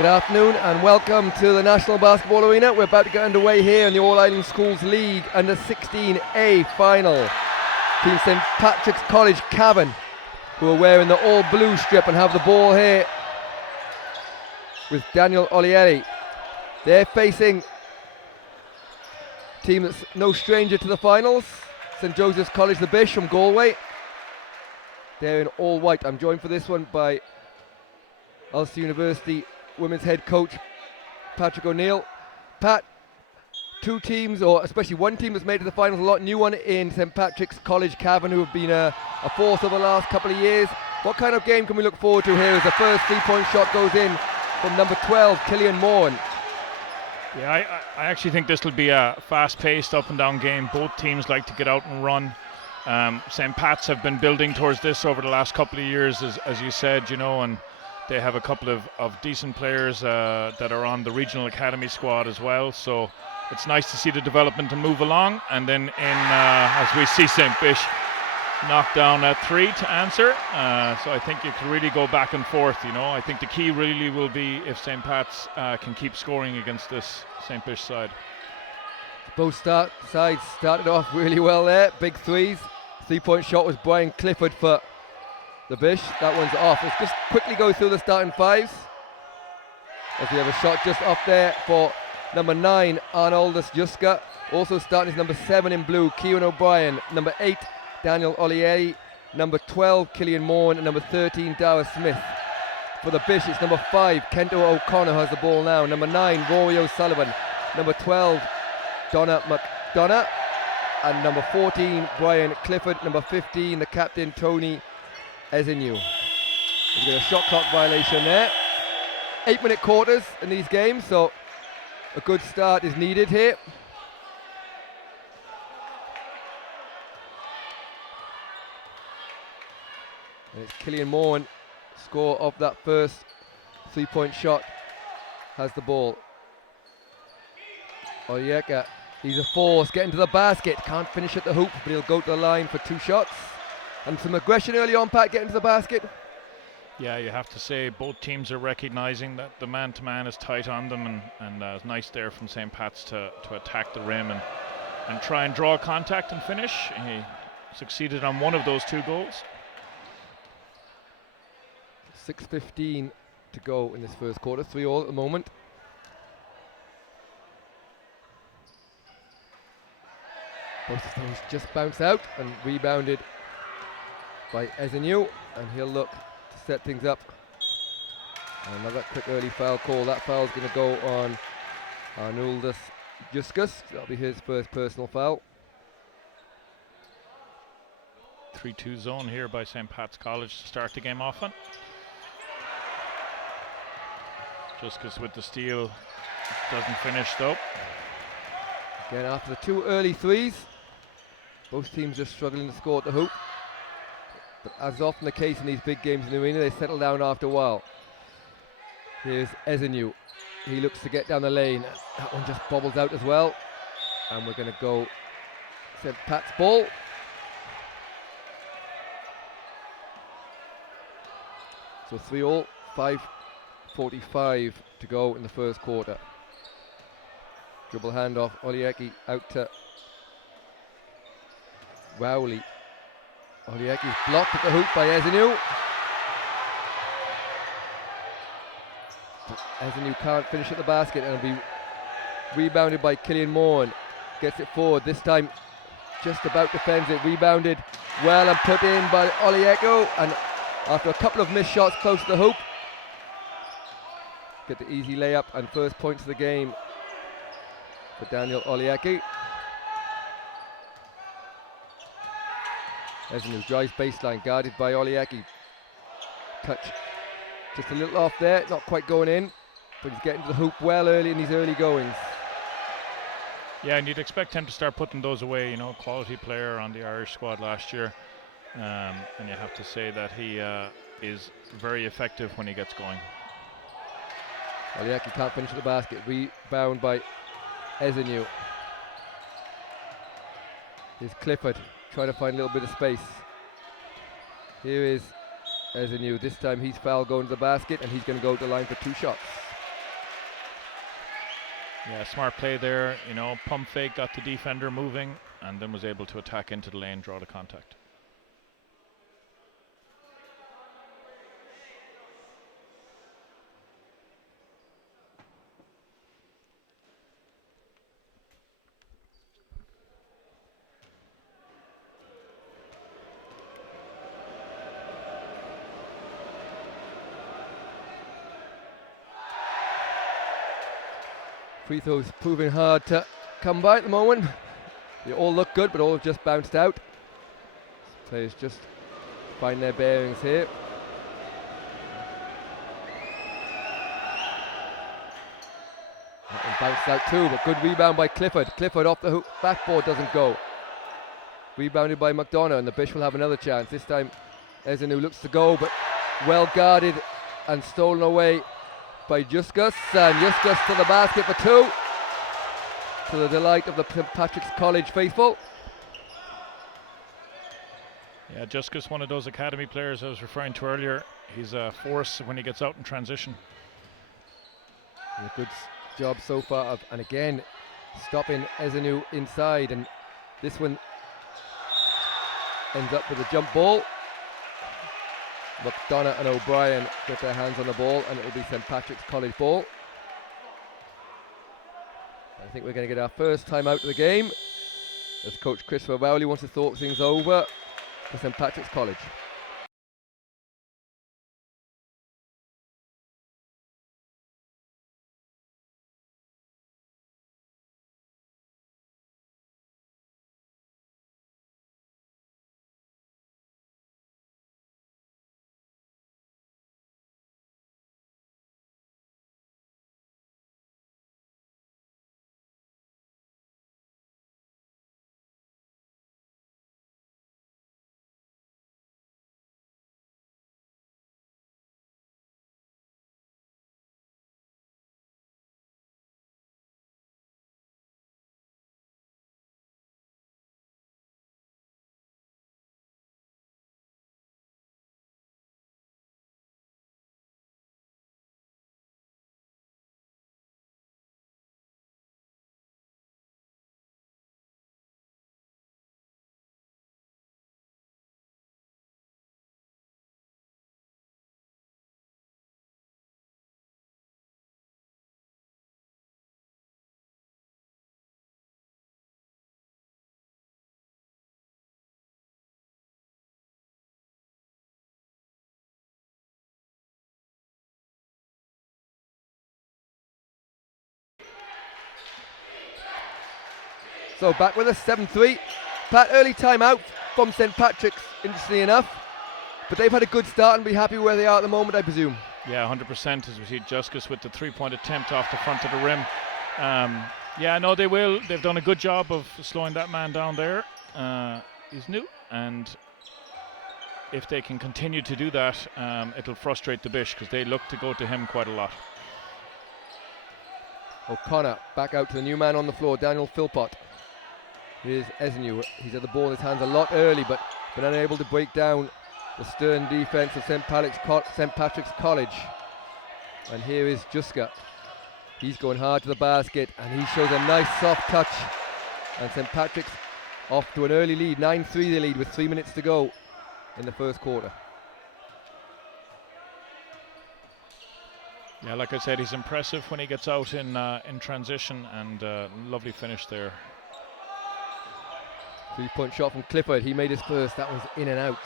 Good afternoon and welcome to the National Basketball Arena. We're about to get underway here in the All-Ireland Schools League Under 16A final. Team St Patrick's College Cavan, who are wearing the all-blue strip and have the ball here with Daniel Olieri. They're facing a team that's no stranger to the finals, St Joseph's College, the Bish from Galway. They're in all white. I'm joined for this one by Ulster University women's head coach Patrick O'Neill. Pat, two teams, or especially one team that's made it to the finals, a lot new one in St Patrick's College Cavan, who have been a force over the last couple of years. What kind of game can we look forward to here as the first three-point shot goes in from number 12, Killian Moran? Yeah, I actually think this will be a fast-paced, up-and-down game. Both teams like to get out and run. St Pat's have been building towards this over the last couple of years, as you said, you know, and they have a couple of decent players that are on the regional academy squad as well. So it's nice to see the development and move along. And then as we see St Bish knock down a three to answer. So I think it can really go back and forth, you know. I think the key really will be if St Pat's can keep scoring against this St Bish side. Both sides started off really well there. Big threes. Three-point shot was Brian Clifford for the Bish. That one's off. Let's just quickly go through the starting fives, as we have a shot just off there for number 9, Arnoldus Juska. Also starting is number 7 in blue, Kieran O'Brien. Number 8, Daniel Olieri. Number 12, Killian Moran. And number 13, Dara Smith. For the Bish, it's number 5, Kento O'Connor has the ball now. Number 9, Rory O'Sullivan. Number 12, Donna McDonough. And number 14, Brian Clifford. Number 15, the captain, Tony Ezinu. We've got a shot clock violation there. 8-minute quarters in these games, so a good start is needed here. And it's Killian Moran, score of that first three-point shot, has the ball. Oyeka, he's a force, getting to the basket, can't finish at the hoop, but he'll go to the line for 2 shots. And some aggression early on, Pat, getting to the basket. Yeah, you have to say both teams are recognising that the man-to-man is tight on them, and it's nice there from St. Pat's to attack the rim and try and draw contact and finish. He succeeded on one of those 2 goals. 6:15 to go in this first quarter, 3-3 at the moment. Both of those just bounce out and rebounded by Ezinu, and he'll look to set things up. And another quick early foul call. That foul's going to go on Arnoldus Juskus. That'll be his first personal foul. 3-2 zone here by St. Pat's College to start the game off on. Juskus with the steal, doesn't finish though. Again, after the 2 early threes, both teams are struggling to score at the hoop. But as is often the case in these big games in the arena, they settle down after a while. Here's Ezinu. He looks to get down the lane. That one just bobbles out as well. And we're going to go St. Pat's ball. So 3-3, 5:45 to go in the first quarter. Dribble handoff, Olieki out to Rowley. Olieki's blocked at the hoop by Ezinu. Ezinu can't finish at the basket, and it'll be rebounded by Killian Moran. Gets it forward, this time just about defends it. Rebounded well and put in by Olieki, and after a couple of missed shots close to the hoop, get the easy layup and first points of the game for Daniel Olieki. Ezinu drives baseline, guarded by Olieki. Touch just a little off there, not quite going in, but he's getting to the hoop well early in these early goings. Yeah, and you'd expect him to start putting those away, you know, quality player on the Irish squad last year. And you have to say that he is very effective when he gets going. Olieki can't finish at the basket, rebound by Ezinu. Here's Clifford trying to find a little bit of space. Here is Ezinu. This time he's foul going to the basket, and he's going to go to the line for 2 shots. Yeah, smart play there. Pump fake, got the defender moving, and then was able to attack into the lane, draw the contact. Free throws proving hard to come by at the moment. They all look good, but all have just bounced out. Players just find their bearings here. That one bounced out too, but good rebound by Clifford. Clifford off the hook, backboard doesn't go. Rebounded by McDonough, and the Bish will have another chance. This time Ezenu looks to go, but well guarded and stolen away by Juskus, and Juskus to the basket for two, to the delight of the St. Patrick's College faithful. Yeah, Juskus, one of those academy players I was referring to earlier. He's a force when he gets out in transition. A good job so far and again stopping Ezenu inside, and this one ends up with a jump ball. McDonough and O'Brien get their hands on the ball, and it will be St. Patrick's College ball. I think we're going to get our first time out of the game, as Coach Christopher Rowley wants to talk things over for St. Patrick's College. So back with a 7-3. Pat, early timeout from St. Patrick's, interestingly enough. But they've had a good start and be happy where they are at the moment, I presume. Yeah, 100%, as we see Juskus with the three-point attempt off the front of the rim. Yeah, no, they will. They've done a good job of slowing that man down there. He's new, and if they can continue to do that, it'll frustrate the Bish, because they look to go to him quite a lot. O'Connor back out to the new man on the floor, Daniel Philpott. Here's Ezenu. He's had the ball in his hands a lot early, but been unable to break down the stern defense of St. Patrick's College. And here is Juska. He's going hard to the basket, and he shows a nice soft touch. And St. Patrick's off to an early lead, 9-3 they lead with 3 minutes to go in the first quarter. Yeah, like I said, he's impressive when he gets out in transition, and lovely finish there. 3-point shot from Clifford. He made his first. That was in and out.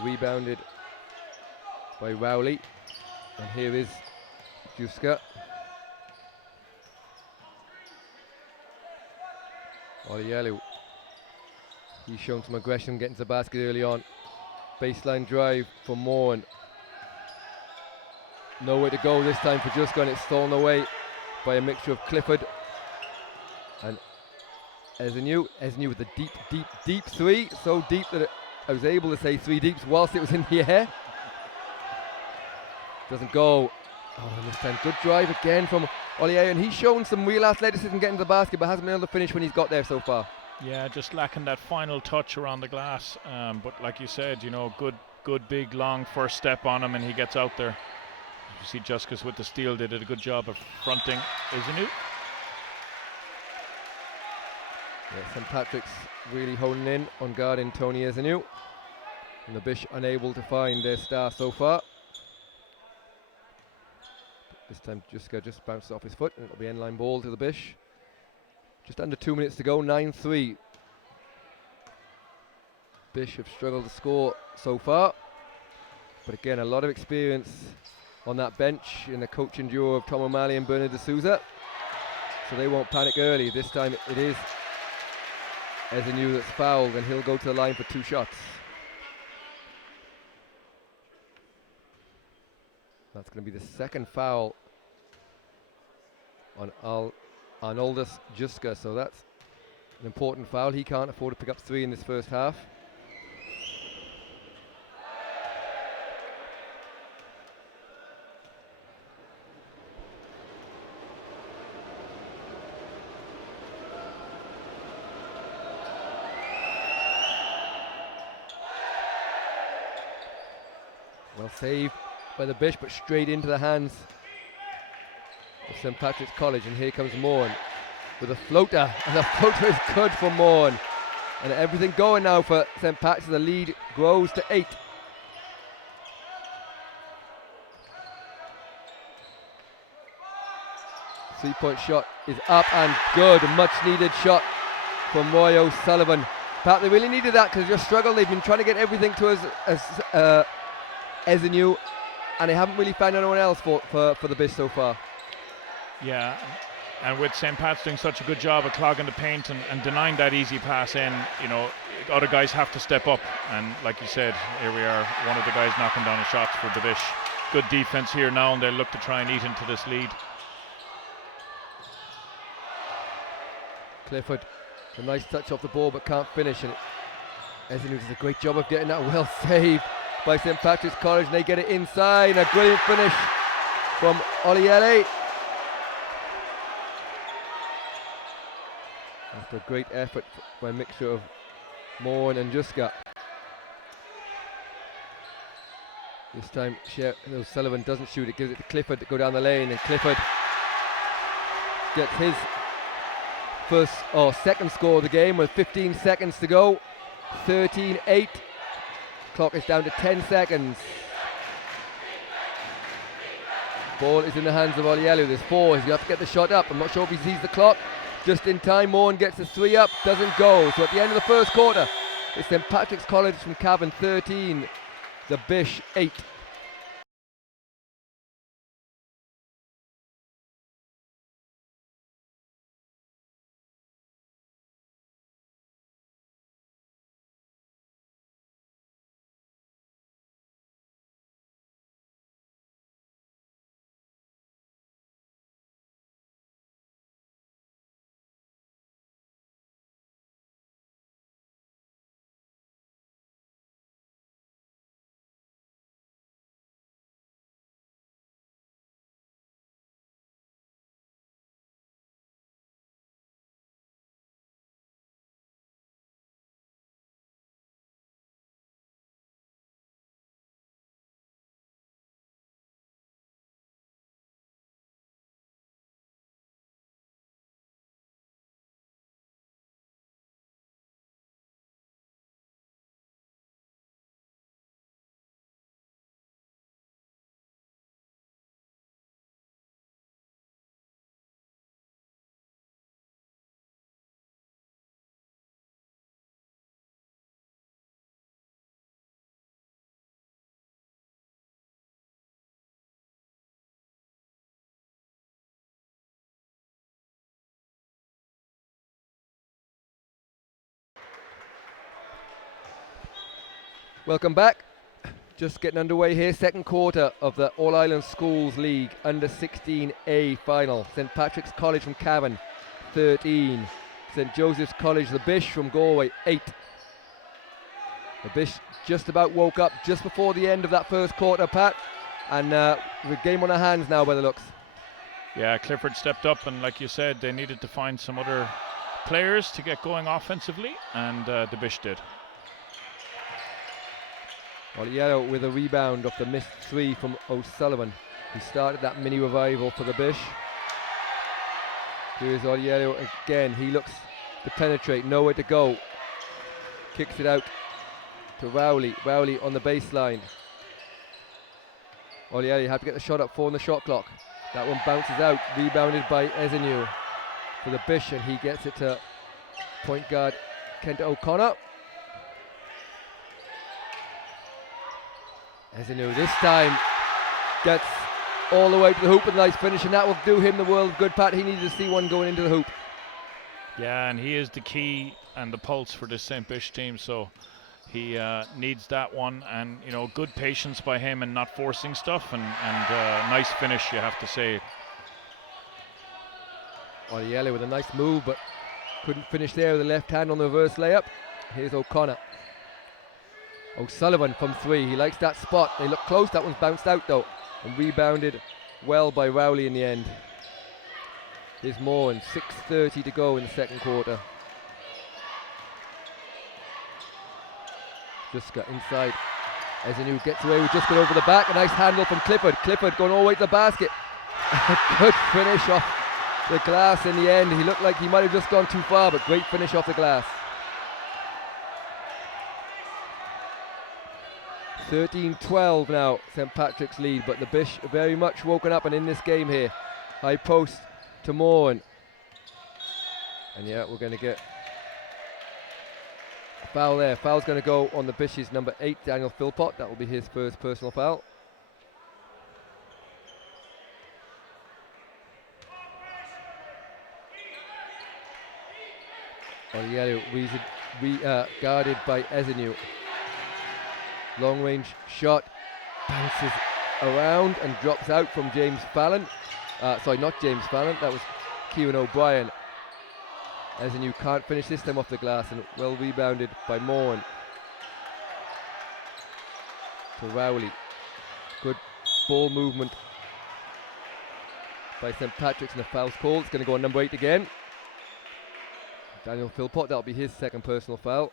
Rebounded by Rowley. And here is Juska. Olielu. He's shown some aggression getting to the basket early on. Baseline drive for Moran. Nowhere to go this time for Juska, and it's stolen away by a mixture of Clifford and Ezenu with the deep three. So deep that I was able to say three deeps whilst it was in the air. Doesn't go. Oh, and this time good drive again from Olier, and he's shown some real athleticism getting to the basket, but hasn't been able to finish when he's got there so far. Yeah, just lacking that final touch around the glass. But like you said, good big long first step on him, and he gets out there. You see Juskus with the steal. They did a good job of fronting Ezenu. Yeah, St Patrick's really honing in on guarding Tony Ezenu, and the Bish unable to find their star so far. This time Juska just bounced off his foot, and it'll be end-line ball to the Bish. Just under 2 minutes to go, 9-3. Bish have struggled to score so far, but again, a lot of experience on that bench in the coaching duo of Tom O'Malley and Bernard D'Souza, so they won't panic early. This time it is Ezenu that's fouled, and he'll go to the line for 2 shots. That's going to be the second foul on Arnoldus Juska, so that's an important foul. He can't afford to pick up 3 in this first half. Well saved by the Bish, but straight into the hands of St Patrick's College, and here comes Mohan with a floater, and the floater is good for Mohan, and everything going now for St Patrick's. The lead grows to 8. Three-point shot is up and good, a much needed shot from Roy O'Sullivan. Pat, they really needed that because they've struggled. They've been trying to get everything to us Ezenu, and they haven't really found anyone else for the Bish so far. Yeah, and with St. Pat's doing such a good job of clogging the paint and denying that easy pass in, you know, other guys have to step up. And like you said, here we are, one of the guys knocking down the shots for the Bish. Good defense here now, and they'll look to try and eat into this lead. Clifford, a nice touch off the ball, but can't finish. And Ezenu does a great job of getting that well saved by St Patrick's College, and they get it inside. A brilliant finish from Oliele. After a great effort by a mixture of Mohan and Juska. This time O'Sullivan doesn't shoot, it gives it to Clifford to go down the lane, and Clifford gets his second score of the game with 15 seconds to go. 13-8. Clock is down to 10 seconds. Ball is in the hands of Olielu. There's 4. He's going to have to get the shot up. I'm not sure if he sees the clock. Just in time, Mohan gets the 3 up. Doesn't go. So at the end of the first quarter, it's St Patrick's College from Cavan 13. The Bish 8. Welcome back. Just getting underway here. Second quarter of the All Ireland Schools League Under 16A final. St Patrick's College from Cavan 13. St Joseph's College, the Bish from Galway 8. The Bish just about woke up just before the end of that first quarter, Pat, and the game on their hands now by the looks. Yeah, Clifford stepped up, and like you said, they needed to find some other players to get going offensively, and the Bish did. Oliello with a rebound off the missed 3 from O'Sullivan, who started that mini revival for the Bish. Here's Oliello again. He looks to penetrate, nowhere to go. Kicks it out to Rowley. Rowley on the baseline. Olieli had to get the shot up, 4 on the shot clock. That one bounces out, rebounded by Ezenu for the Bish, and he gets it to point guard Kent O'Connor. Ezenu this time gets all the way to the hoop with a nice finish, and that will do him the world of good, Pat. He needed to see one going into the hoop. Yeah, and he is the key and the pulse for this St. Bish team, so he needs that one, and you know, good patience by him and not forcing stuff, and nice finish, you have to say. Olieli with a nice move, but couldn't finish there with the left hand on the reverse layup. Here's O'Connor. O'Sullivan from 3, he likes that spot. They look close, that one's bounced out though, and rebounded well by Rowley in the end. Here's Moran, 6:30 to go in the second quarter. Just got inside. Ezenu gets away with just got over the back. A nice handle from Clifford. Clifford going all the way to the basket. Good finish off the glass in the end. He looked like he might have just gone too far, but great finish off the glass. 13-12 now, St. Patrick's lead, but the Bish very much woken up and in this game here. High post to Moran. And yeah, we're going to get a foul there. Foul's going to go on the Bish's number 8, Daniel Philpott. That will be his first personal foul. Olielu guarded by Ezenu. Long range shot, bounces around and drops out from James Fallon. Sorry, not James Fallon, that was Kieran O'Brien. Ezenu can't finish this time off the glass, and well rebounded by Moran. To Rowley. Good ball movement by St. Patrick's, and the foul's called. It's going to go on number 8 again. Daniel Philpott, that'll be his second personal foul.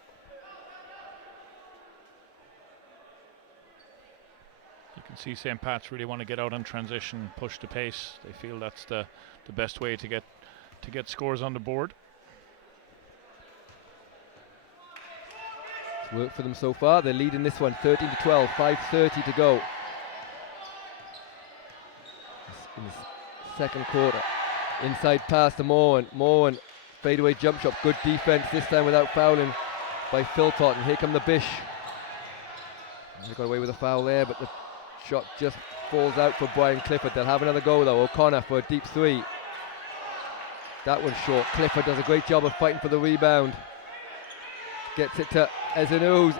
You can see St. Pat's really want to get out on transition, push the pace. They feel that's the best way to get scores on the board. It's worked for them so far. They're leading this one 13-12, 5:30 to go in the second quarter. Inside pass to Moran. Moran, fadeaway jump shot. Good defense this time without fouling by Philpott. And here come the Bish. They got away with a foul there, but the shot just falls out for Brian Clifford. They'll have another go though. O'Connor for a deep 3. That one's short. Clifford does a great job of fighting for the rebound. Gets it to Ezenu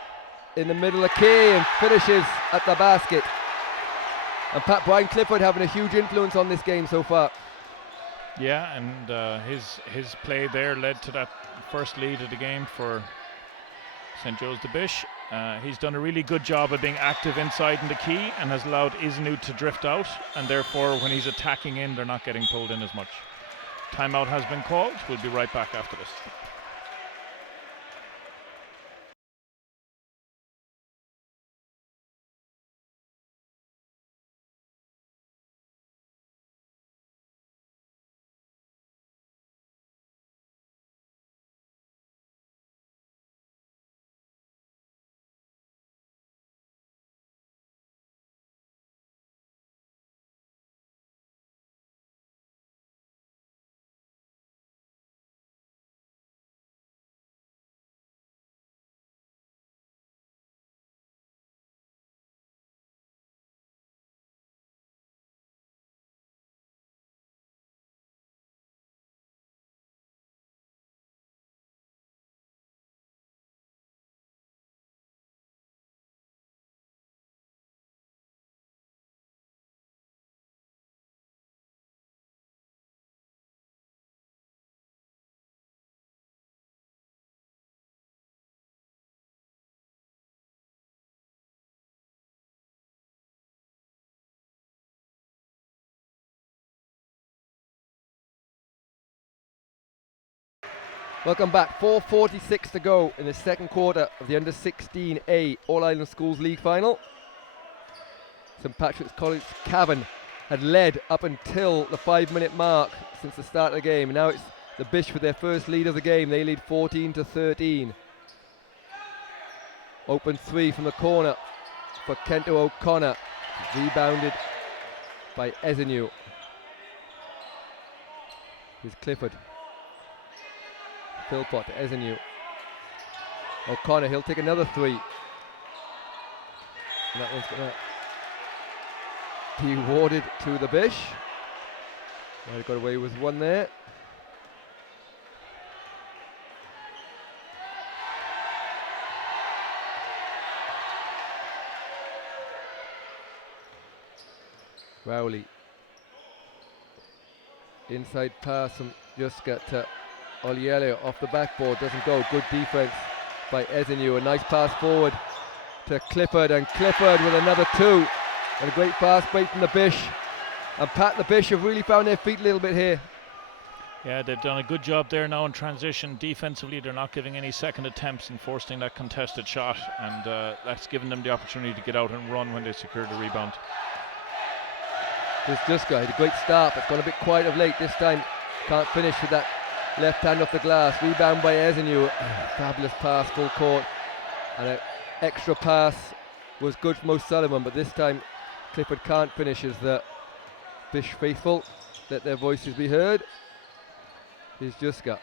in the middle of key and finishes at the basket. And Brian Clifford having a huge influence on this game so far. Yeah, and his play there led to that first lead of the game for St. Joe's the Bish. He's done a really good job of being active inside in the key and has allowed Ezenu to drift out, and therefore when he's attacking in, they're not getting pulled in as much. Timeout has been called. We'll be right back after this. Welcome back. 4:46 to go in the second quarter of the Under-16A All-Ireland Schools League final. St. Patrick's College Cavan had led up until the 5-minute mark since the start of the game. Now it's the Bish with their first lead of the game. They lead 14-13. Open three from the corner for Kento O'Connor. Rebounded by Ezenu. Here's Clifford. Philpott to Ezenu. O'Connor, he'll take another three. And that one's going to be awarded to the Bish. Might have got away with one there. Rowley. Inside pass from Juska to Oliello off the backboard, doesn't go. Good defense by Ezenu. A nice pass forward to Clifford, and Clifford with another two. And a great fast break from the Bish. And Pat and the Bish have really found their feet a little bit here. Yeah, they've done a good job there now in transition. Defensively, they're not giving any second attempts and forcing that contested shot, and that's given them the opportunity to get out and run when they secure the rebound. There's Juska, had a great start, but gone a bit quiet of late. This time can't finish with that left hand off the glass. Rebound by Ezenu. Fabulous pass full court, and an extra pass was good from O'Sullivan, but this time Clifford can't finish as the Bish faithful let their voices be heard. Here's Juska.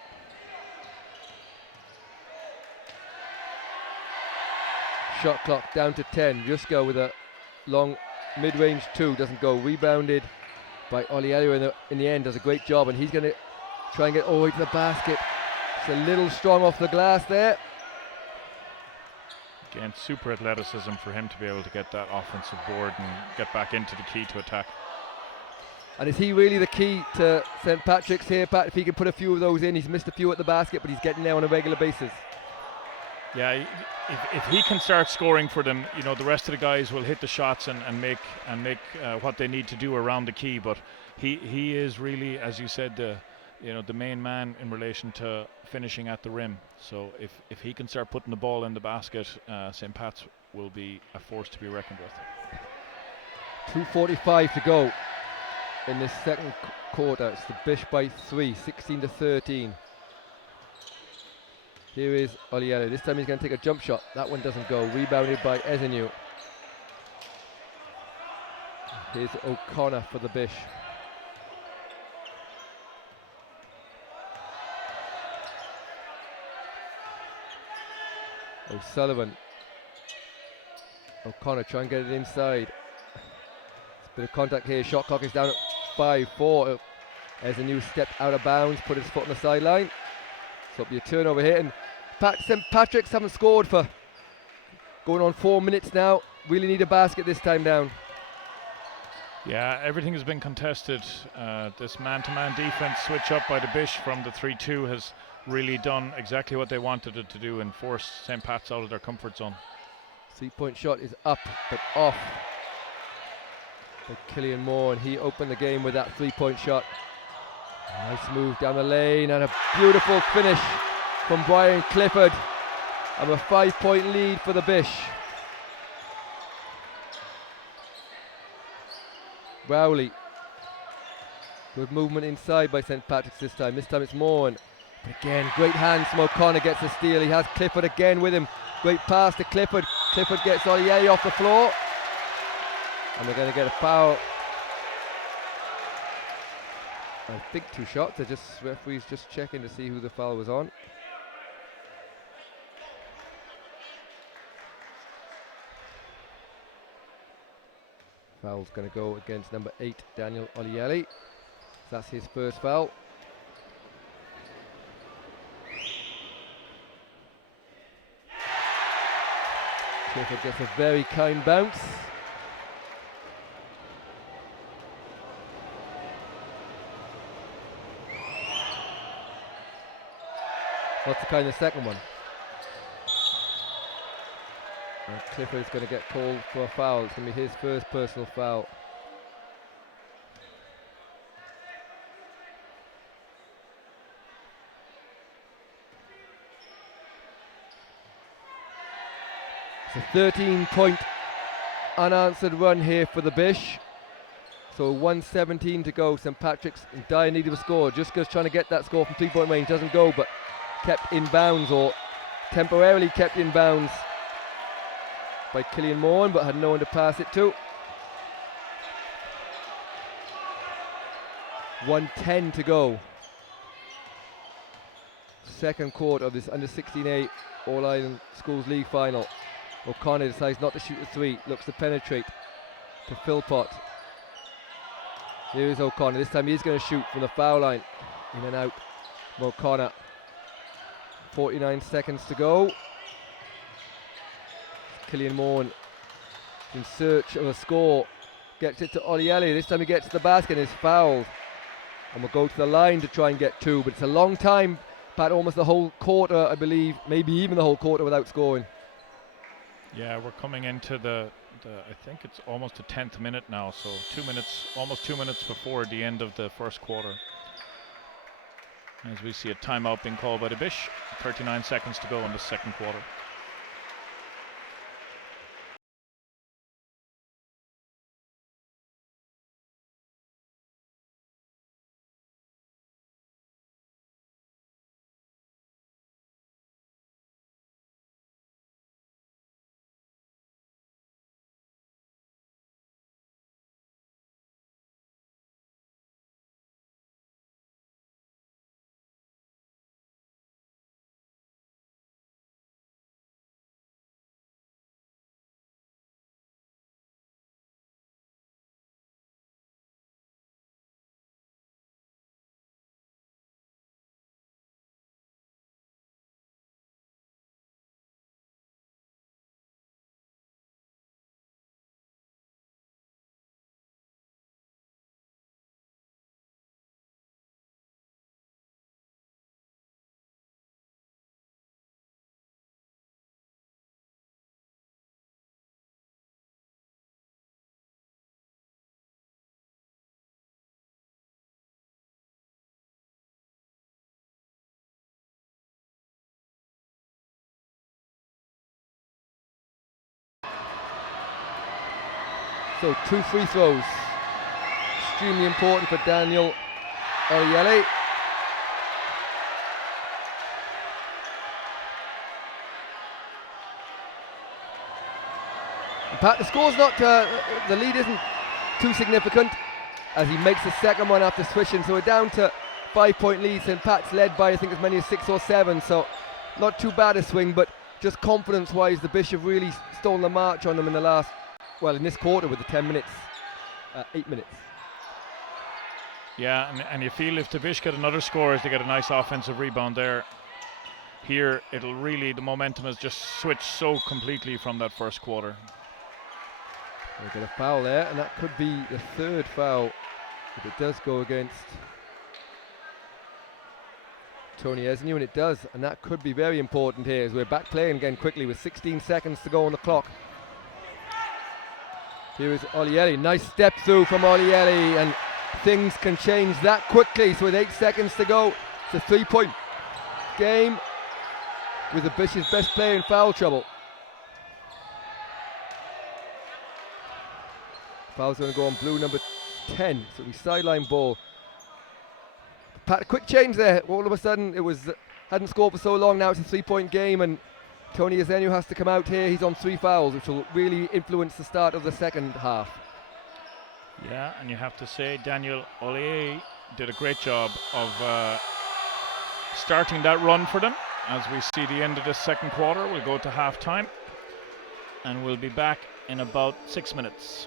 Shot clock down to 10. Juska with a long mid-range two, doesn't go. Rebounded by Oliello in the end, does a great job, and he's going to try and get all the way to the basket. It's a little strong off the glass there. Again, super athleticism for him to be able to get that offensive board and get back into the key to attack. And is he really the key to St. Patrick's here, Pat? If he can put a few of those in, he's missed a few at the basket, but he's getting there on a regular basis. Yeah, if he can start scoring for them, you know, the rest of the guys will hit the shots and make what they need to do around the key. But he is really, as you said, the main man in relation to finishing at the rim. So if he can start putting the ball in the basket, St. Pat's will be a force to be reckoned with. 2:45 to go in this second quarter. It's the Bish by 3, 16-13. Here is Oliello. This time he's going to take a jump shot. That one doesn't go. Rebounded by Ezenu. Here's O'Connor for the Bish. O'Sullivan. O'Connor try and get it inside. It's a bit of contact here. Shot clock is down at 5-4. Ezenu stepped out of bounds, put his foot on the sideline. So it'll be a turnover here. And St. Patrick's haven't scored for going on 4 minutes now. Really need a basket this time down. Yeah, everything has been contested. This man-to-man defense switch up by the Bish from the 3-2 has really done exactly what they wanted it to do and force St. Pat's out of their comfort zone. 3-point shot is up but off by Killian Moore, and he opened the game with that 3-point shot. Nice move down the lane and a beautiful finish from Brian Clifford, and a 5-point lead for the Bish. Rowley, good movement inside by St. Patrick's this time. This time it's Moore. But again, great hands from O'Connor, gets a steal. He has Clifford again with him. Great pass to Clifford. Clifford gets Oliello off the floor. And they're going to get a foul. I think 2 shots. Referee's just checking to see who the foul was on. Foul's going to go against number 8, Daniel Oliello. That's his first foul. Clifford gets a very kind bounce. What's the kind of second one? And Clifford's going to get called for a foul. It's going to be his first personal foul. It's a 13-point unanswered run here for the Bish. So 1:17 to go. St Patrick's in dire need of a score. Juska's trying to get that score from 3-point range. Doesn't go, but kept in bounds, or temporarily kept in bounds by Killian Moran, but had no one to pass it to. 1:10 to go. Second quarter of this under 16A All-Ireland Schools League final. O'Connor decides not to shoot the three, looks to penetrate to Philpott. Here is O'Connor. This time he's going to shoot from the foul line. In and out. O'Connor. 49 seconds to go. Killian Moran in search of a score. Gets it to Olielli. This time he gets to the basket and is fouled. And will go to the line to try and get two. But it's a long time, Pat, almost the whole quarter, I believe. Maybe even the whole quarter without scoring. Yeah, we're coming into the I think it's almost the 10th minute now, so 2 minutes, almost 2 minutes before the end of the first quarter. As we see a timeout being called by the Bish, 39 seconds to go in the second quarter. So 2 free throws. Extremely important for Daniel Olielli. Pat, the score's not, the lead isn't too significant as he makes the second one after switching. So we're down to 5-point lead. St Pat's led by I think as many as 6 or 7. So not too bad a swing, but just confidence-wise, the Bish have really stolen the march on them in the last, well, in this quarter with the 10 minutes, 8 minutes. Yeah, and you feel if the Bish get another score, as they get a nice offensive rebound there, here it'll really, the momentum has just switched so completely from that first quarter. We'll get a foul there, and that could be the third foul if it does go against Tony Esnew, and it does, and that could be very important here as we're back playing again quickly with 16 seconds to go on the clock. Here is Olielli, nice step through from Olielli, and things can change that quickly. So with 8 seconds to go, it's a 3-point game with the Bish's best player in foul trouble. Foul's going to go on blue number 10, so we sideline ball. Pat, a quick change there. All of a sudden, it was hadn't scored for so long. Now it's a 3-point game, and Tony Esnew has to come out here. He's on 3 fouls, which will really influence the start of the second half. Yeah, and you have to say Daniel Olielli did a great job of starting that run for them. As we see the end of the second quarter, we'll go to half-time, and we'll be back in about 6 minutes.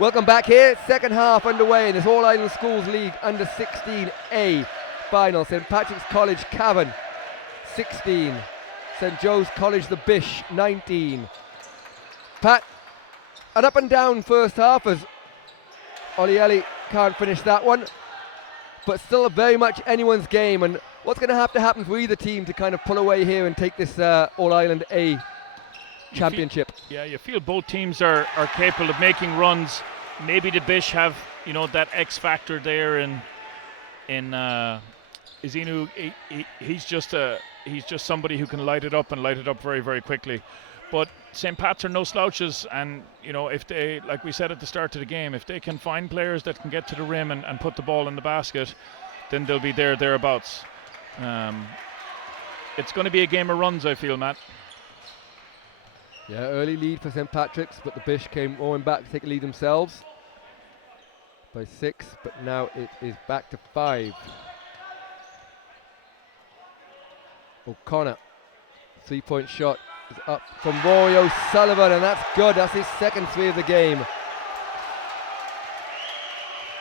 Welcome back here. Second half underway in this All-Ireland Schools League under 16A final. St Patrick's College Cavan 16. St Joe's College the Bish 19. Pat, an up and down first half as Olielli can't finish that one, but still very much anyone's game. And what's going to happen for either team to kind of pull away here and take this All-Ireland A championship? You feel both teams are capable of making runs. Maybe the Bish have, that X factor there in Izinu. He's just somebody who can light it up very, very quickly. But St. Pat's are no slouches, and if they, like we said at the start of the game, if they can find players that can get to the rim and put the ball in the basket, then they'll be thereabouts. It's going to be a game of runs, I feel, Matt. Yeah, early lead for St. Patrick's, but the Bish came rolling back to take a lead themselves by 6, but now it is back to 5. O'Connor, 3-point shot is up from Rory O'Sullivan, and that's good. That's his second 3 of the game.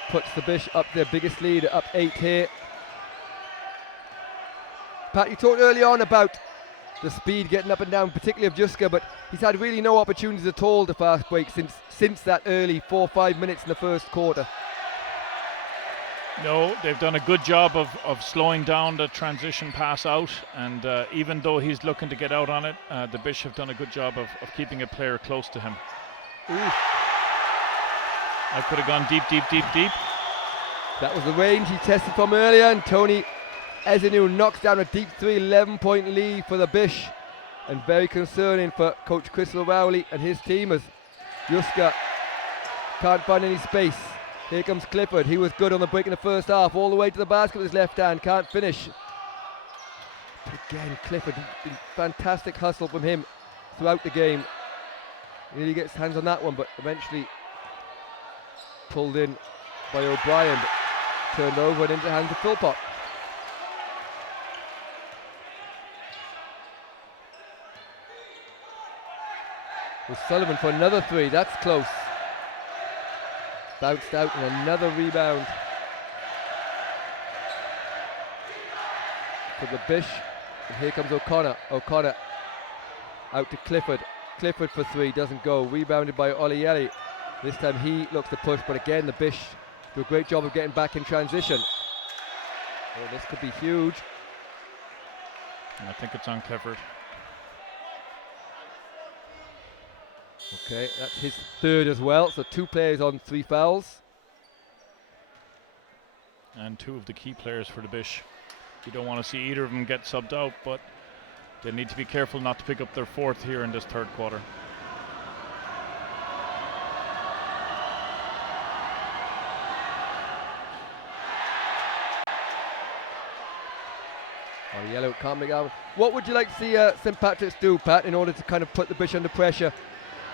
Puts the Bish up their biggest lead, up 8 here. Pat, you talked early on about the speed getting up and down, particularly of Juska, but he's had really no opportunities at all to fast break since that early 4-5 minutes in the first quarter. No, they've done a good job of slowing down the transition pass out, and even though he's looking to get out on it, the Bish have done a good job of keeping a player close to him. Ooh. I could have gone deep. That was the range he tested from earlier, and Tony Ezinu knocks down a deep 3, 11-point lead for the Bish, and very concerning for Coach Chris Rowley and his team as Juska can't find any space. Here comes Clifford. He was good on the break in the first half, all the way to the basket with his left hand, can't finish. But again, Clifford, fantastic hustle from him throughout the game. Nearly gets hands on that one, but eventually pulled in by O'Brien, turned over and into the hands of Philpott. O'Sullivan for another 3, that's close. Bounced out and another rebound for the Bish. And here comes O'Connor. O'Connor out to Clifford. Clifford for 3, doesn't go. Rebounded by Olielli. This time he looks to push, but again the Bish do a great job of getting back in transition. Oh, this could be huge. I think it's on Clifford. Okay, that's his 3rd as well, so 2 players on 3 fouls. And 2 of the key players for the Bish. You don't want to see either of them get subbed out, but they need to be careful not to pick up their 4th here in this 3rd quarter. Oh, yellow can't make out. What would you like to see St. Patrick's do, Pat, in order to kind of put the Bish under pressure,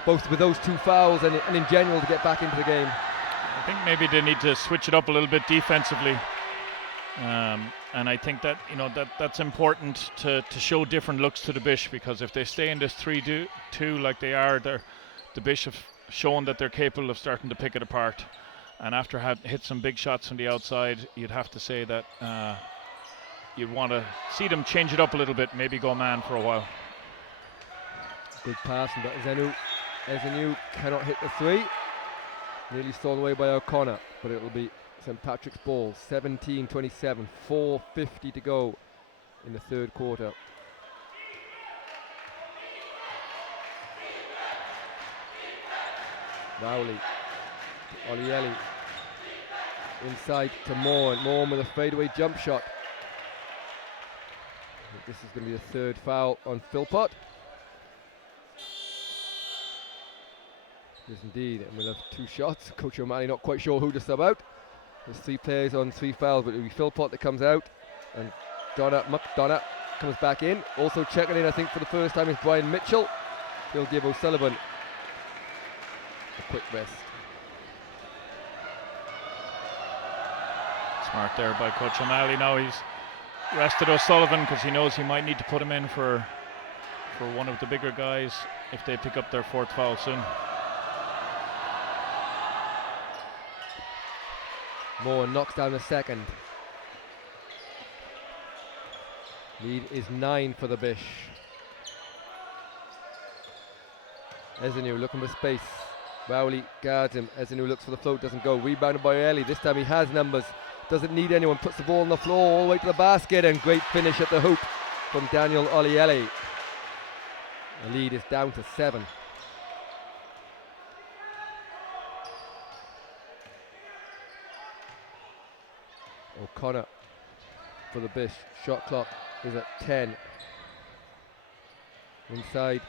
both with those 2 fouls and in general to get back into the game? I think maybe they need to switch it up a little bit defensively, and I think that that's important to show different looks to the Bish, because if they stay in this 3-2 like they are, the Bish have shown that they're capable of starting to pick it apart. And after hit some big shots from the outside, you'd have to say that you'd want to see them change it up a little bit, maybe go man for a while. Good pass, and Ezinu cannot hit the 3. Nearly stolen away by O'Connor, but it'll be St. Patrick's ball. 17-27, 4:50 to go in the 3rd quarter. Rowley, Olielli, inside to Moore, Moore with a fadeaway jump shot. This is going to be the 3rd foul on Philpott. Yes, indeed, and we'll have 2 shots. Coach O'Malley not quite sure who to sub out. There's 3 players on 3 fouls, but it'll be Philpott that comes out, and McDonough comes back in. Also checking in, I think, for the first time is Brian Mitchell. He'll give O'Sullivan a quick rest. Smart there by Coach O'Malley. Now he's rested O'Sullivan because he knows he might need to put him in for one of the bigger guys if they pick up their 4th foul soon. Moore knocks down the second. Lead is 9 for the Bish. Ezinu looking for space. Rowley guards him. Ezinu looks for the float, doesn't go. Rebounded by Ellie. This time he has numbers. Doesn't need anyone. Puts the ball on the floor all the way to the basket, and great finish at the hoop from Daniel Olielli. The lead is down to 7. O'Connor for the Bish. Shot clock is at 10. Inside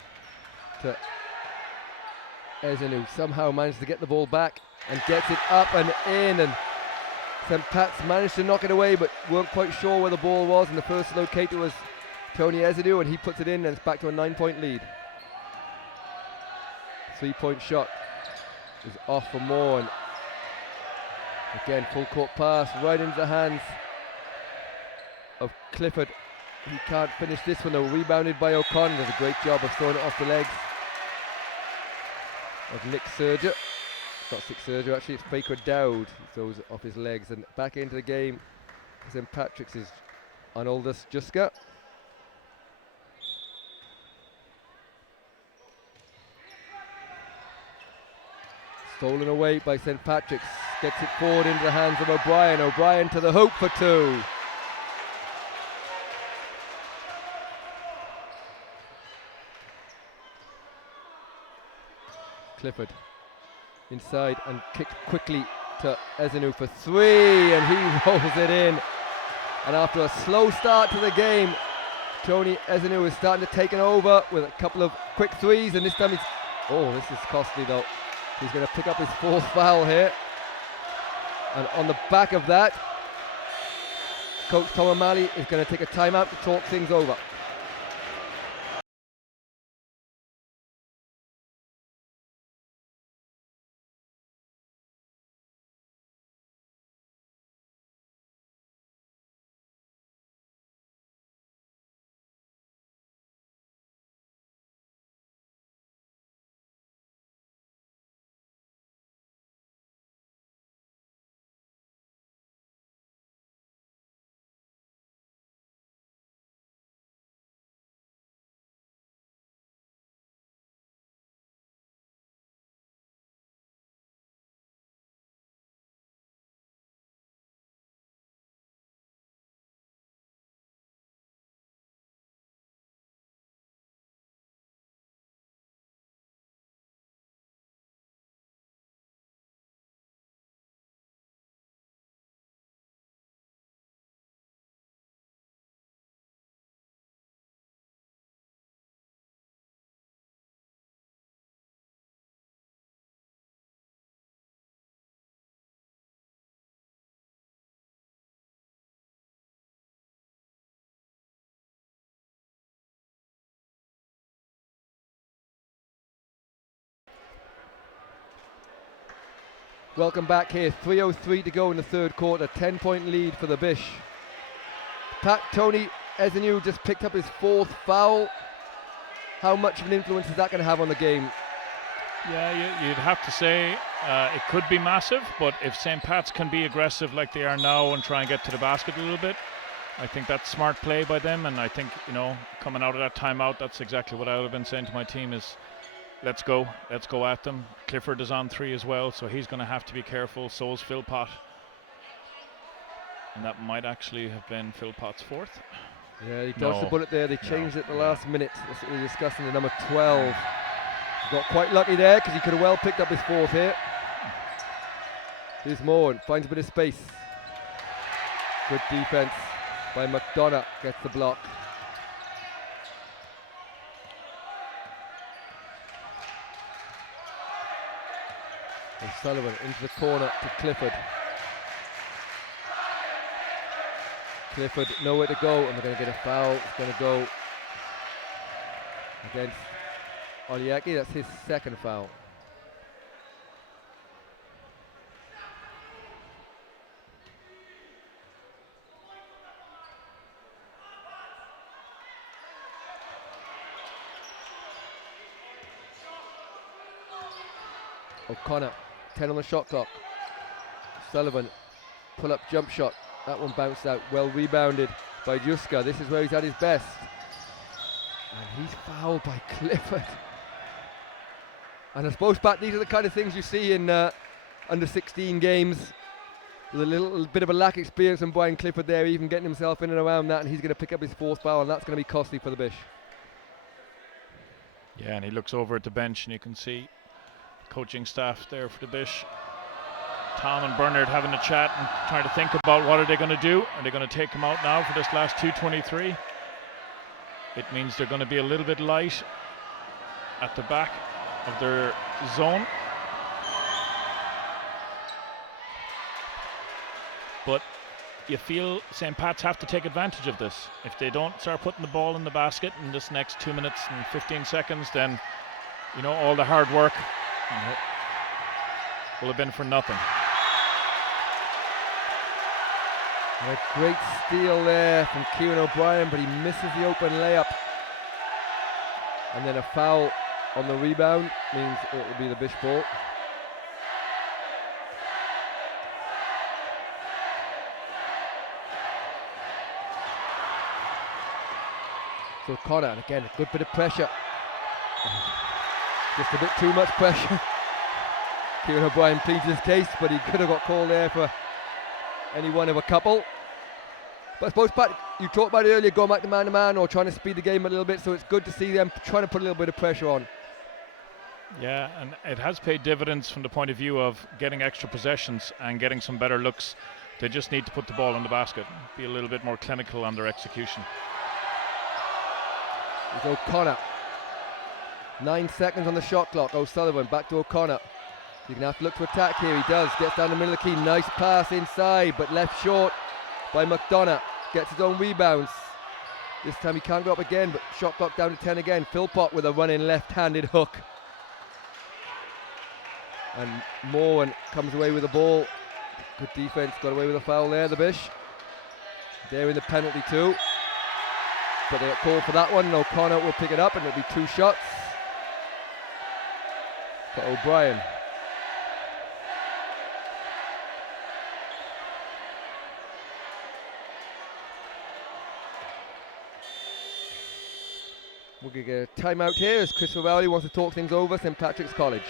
to Ezinu. Somehow managed to get the ball back and gets it up and in. And St. Pat's managed to knock it away, but weren't quite sure where the ball was. And the first locator was Tony Ezinu, and he puts it in, and it's back to a 9-point lead. 3-point shot is off for Moore. And again, full court pass right into the hands of Clifford. He can't finish this one though. Rebounded by O'Connor. Does a great job of throwing it off the legs of Nick Serger. Not Nick Serger, actually it's Baker Dowd. He throws it off his legs. And back into the game, St. Patrick's is Arnoldus Juska. Stolen away by St. Patrick's. Gets it forward into the hands of O'Brien. O'Brien to the hoop for 2. Clifford inside and kicked quickly to Ezinu for 3, and he rolls it in. And after a slow start to the game, Tony Ezinu is starting to take it over with a couple of quick threes, and this time he's, oh, this is costly though. He's going to pick up his 4th foul here. And on the back of that, Coach Tom O'Malley is going to take a timeout to talk things over. Welcome back here. 3:03 to go in the third quarter. 10-point lead for the Bish. Tony Ezinu just picked up his 4th foul. How much of an influence is that going to have on the game? Yeah, you'd have to say it could be massive, but if St. Pat's can be aggressive like they are now and try and get to the basket a little bit, I think that's smart play by them. And I think, coming out of that timeout, that's exactly what I would have been saying to my team is, let's go at them. Clifford is on 3 as well, so he's going to have to be careful. So is Philpott. And that might actually have been Philpott's 4th. Yeah, he dodged the bullet there. They changed it the last minute. That's what we were discussing, the number 12. Got quite lucky there because he could have well picked up his 4th here. Here's Moore, finds a bit of space. Good defense by McDonough, gets the block. O'Sullivan into the corner to Clifford. Clifford nowhere to go, and they're going to get a foul. It's going to go against Oliaki. That's his 2nd foul. O'Connor, 10 on the shot clock. Sullivan pull-up jump shot. That one bounced out, well rebounded by Juska. This is where he's at his best. And he's fouled by Clifford. And I suppose, Pat, these are the kind of things you see in under 16 games. With a little bit of a lack of experience from Brian Clifford there, even getting himself in and around that, and he's going to pick up his 4th foul, and that's going to be costly for the Bish. Yeah, and he looks over at the bench, and you can see coaching staff there for the Bish. Tom and Bernard having a chat and trying to think about what are they going to do. Are they going to take him out now for this last 2:23? It means they're going to be a little bit light at the back of their zone. But you feel St. Pat's have to take advantage of this. If they don't start putting the ball in the basket in this next 2 minutes and 15 seconds, then, you know, all the hard work will have been for nothing. And a great steal there from Kieran O'Brien, but he misses the open layup. And then a foul on the rebound means it will be the Bish ball. So Connor, and again, a good bit of pressure. Just a bit too much pressure. Kieran O'Brien pleads his case, but he could have got called there for any one of a couple. But I suppose, Pat, you talked about earlier going back to man-to-man or trying to speed the game a little bit, so it's good to see them trying to put a little bit of pressure on. Yeah, and it has paid dividends from the point of view of getting extra possessions and getting some better looks. They just need to put the ball in the basket, be a little bit more clinical on their execution. There's O'Connor. 9 seconds on the shot clock. O'Sullivan back to O'Connor. You're going to have to look to attack here. He does. Gets down the middle of the key. Nice pass inside, but left short by McDonough. Gets his own rebounds. This time he can't go up again, but shot clock down to 10 again. Philpott with a running left-handed hook. And Moran comes away with the ball. Good defense. Got away with a foul there, the Bish. They're in the penalty too. But they got called for that one, and O'Connor will pick it up, and it'll be 2 shots for O'Brien. We're going to get a timeout here as Chris Rowley wants to talk things over St. Patrick's College.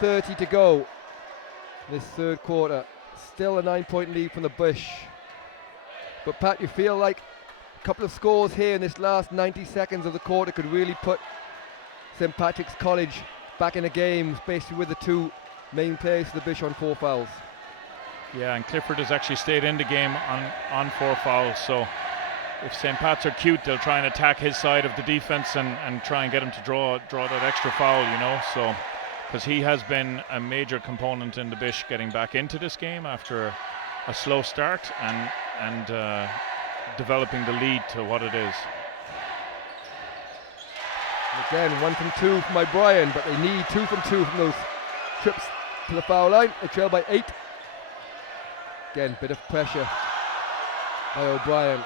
.30 to go this third quarter. Still a 9-point lead from the Bish. But Pat, you feel like a couple of scores here in this last 90 seconds of the quarter could really put St. Patrick's College back in the game, especially with the 2 main players for the Bish on 4 fouls. Yeah, and Clifford has actually stayed in the game on 4 fouls, so if St. Pat's are cute, they'll try and attack his side of the defense and try and get him to draw that extra foul, you know, so because he has been a major component in the Bish getting back into this game after a slow start and developing the lead to what it is. And again, 1 from 2 from O'Brien, but they need 2 from 2 from those trips to the foul line. They trail by 8. Again, bit of pressure by O'Brien.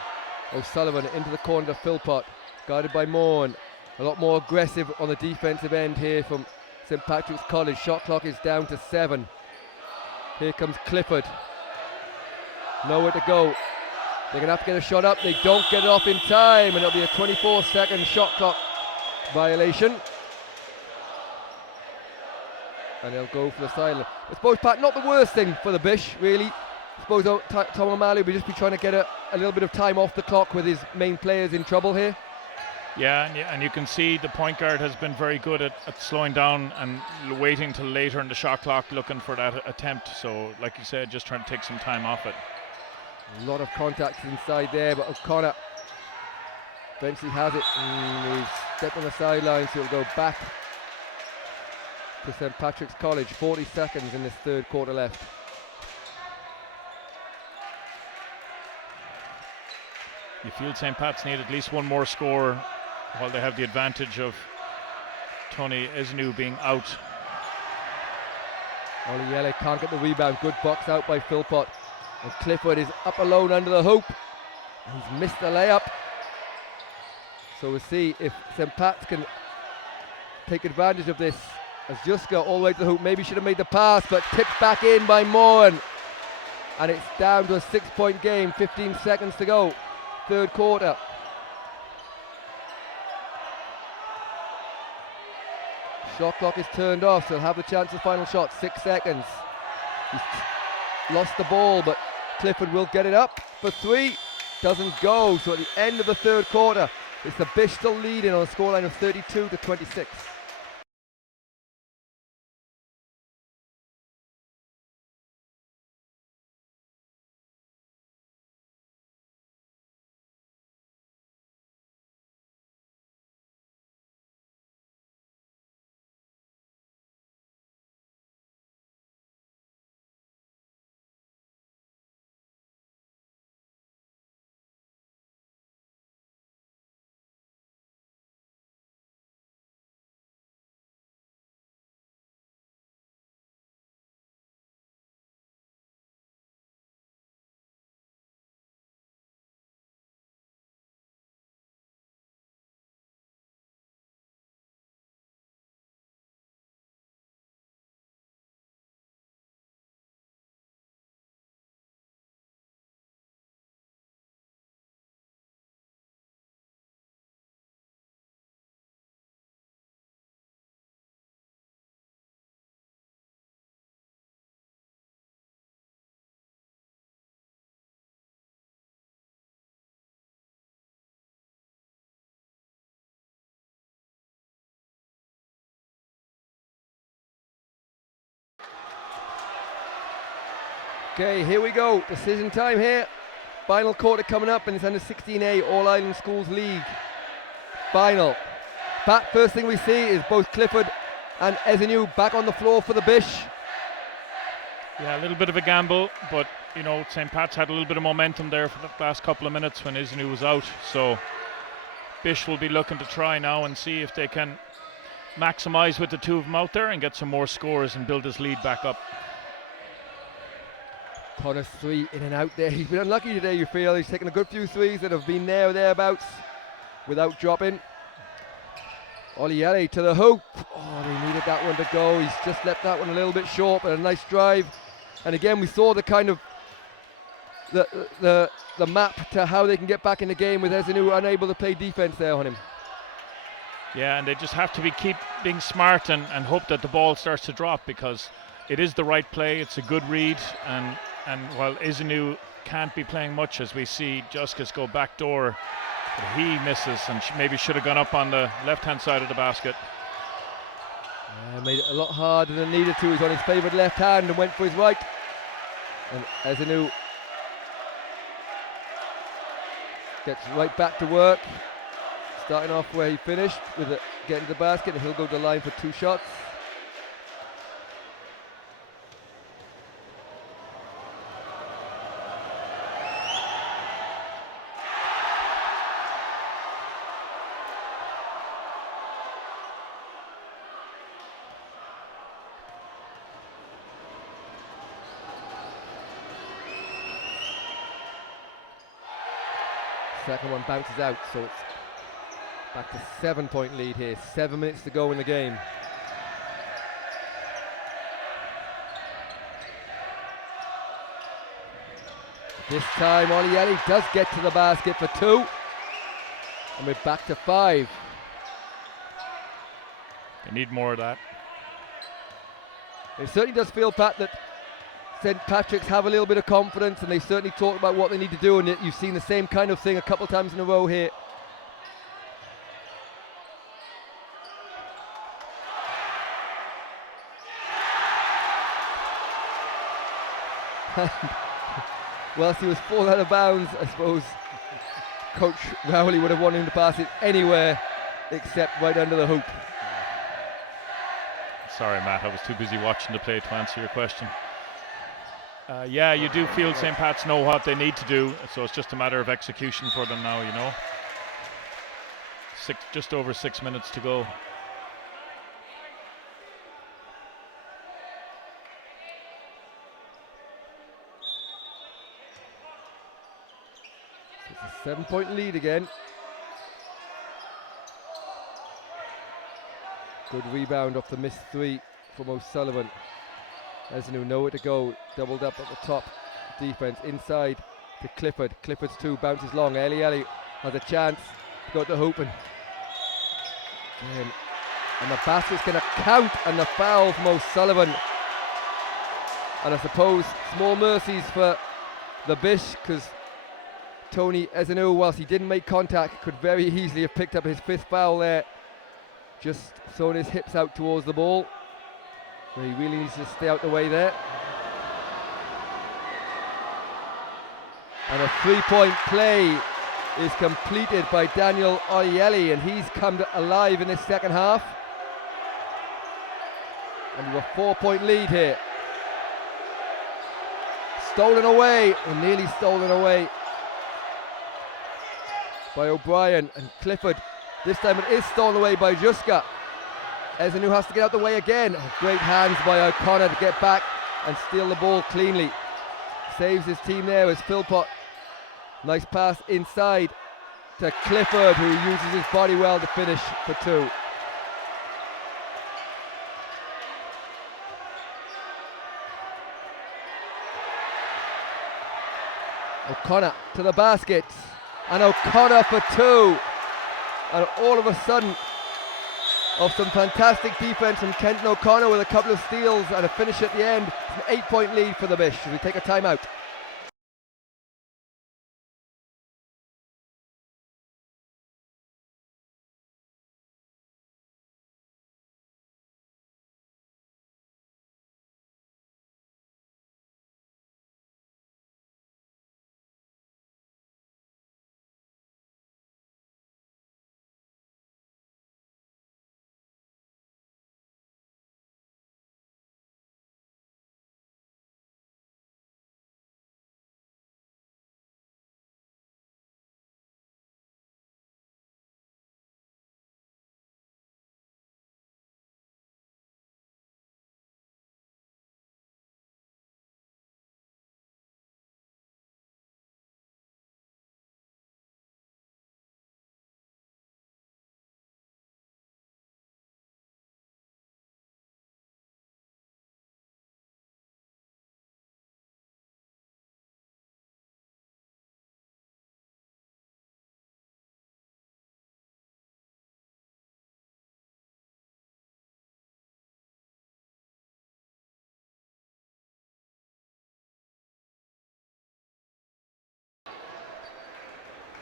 O'Sullivan into the corner to Philpott, guarded by Moran. A lot more aggressive on the defensive end here from St. Patrick's College. Shot clock is down to 7. Here comes Clifford. Nowhere to go. They're going to have to get a shot up. They don't get it off in time, and it'll be a 24-second shot clock violation. And they'll go for the sideline. I suppose, Pat, not the worst thing for the Bish, really. I suppose Tom O'Malley will just be trying to get a little bit of time off the clock with his main players in trouble here. Yeah, and you can see the point guard has been very good at slowing down and waiting till later in the shot clock, looking for that attempt. So, like you said, just trying to take some time off it. A lot of contacts inside there, but O'Connor eventually has it. He's stepped on the sideline, so he'll go back to St. Patrick's College. 40 seconds in this third quarter left. You feel St. Pat's need at least one more score while they have the advantage of Tony Ezenu being out. Oliele can't get the rebound. Good box out by Philpott. And Clifford is up alone under the hoop. He's missed the layup. So we'll see if St. Pat's can take advantage of this. As Juska all the way to the hoop, maybe should have made the pass, but tipped back in by Moran. And it's down to a 6-point game, 15 seconds to go. Third quarter. Shot clock is turned off, so he'll have the chance of final shot. 6 seconds. He's lost the ball, but Clifford will get it up for 3. Doesn't go. So at the end of the third quarter, it's the Bish still leading on a scoreline of 32-26. Okay, here we go. Decision time here. Final quarter coming up in this under 16A All-Ireland Schools League final. Pat, first thing we see is both Clifford and Ezenu back on the floor for the Bish. Yeah, a little bit of a gamble, but you know, St. Pat's had a little bit of momentum there for the last couple of minutes when Ezenu was out. So Bish will be looking to try now and see if they can maximise with the two of them out there and get some more scores and build this lead back up. Connor's 3 in and out there. He's been unlucky today, you feel. He's taken a good few threes that have been there or thereabouts without dropping. Oliele to the hoop. Oh, they needed that one to go. He's just left that one a little bit short, but a nice drive. And again, we saw the kind of the map to how they can get back in the game with Ezenu unable to play defense there on him. Yeah, and they just have to keep being smart and hope that the ball starts to drop, because it is the right play. It's a good read, and while Ezenu can't be playing much, as we see Juskis go back door, but he misses and maybe should have gone up on the left-hand side of the basket. Made it a lot harder than needed to. He's on his favoured left hand and went for his right. And Ezenu gets right back to work, starting off where he finished with it, getting to the basket, and he'll go to the line for 2 shots. Second one bounces out, so it's back to 7-point lead here. 7 minutes to go in the game. This time Olielli does get to the basket for 2. And we're back to 5. They need more of that. It certainly does feel, Pat, that St. Patrick's have a little bit of confidence, and they certainly talk about what they need to do, and you've seen the same kind of thing a couple of times in a row here. Whilst he was falling out of bounds, I suppose Coach Rowley would have wanted him to pass it anywhere except right under the hoop. Sorry, Matt, I was too busy watching the play to answer your question. Yeah, you do feel St. Pat's know what they need to do, so it's just a matter of execution for them now, you know. Just over 6 minutes to go. So it's a 7-point lead again. Good rebound off the missed 3 from O'Sullivan. Esnu nowhere to go, doubled up at the top. Defense inside to Clifford. Clifford's 2 bounces long. Eli has a chance to go to hoop, and the basket's going to count, and the foul from O'Sullivan. And I suppose small mercies for the Bish, because Tony Esnu, whilst he didn't make contact, could very easily have picked up his 5th foul there. Just throwing his hips out towards the ball. So he really needs to stay out the way there. And a 3-point play is completed by Daniel Olielli, and he's come alive in this second half. And with a 4-point lead here. Stolen away, or nearly stolen away, by O'Brien, and Clifford. This time it is stolen away by Juska. Esnu has to get out the way again. Oh, great hands by O'Connor to get back and steal the ball cleanly. Saves his team there as Philpott. Nice pass inside to Clifford, who uses his body well to finish for 2. O'Connor to the basket, and O'Connor for 2. And all of a sudden, of some fantastic defense from Kenton O'Connor with a couple of steals and a finish at the end. It's an 8-point lead for the Bish as we take a timeout.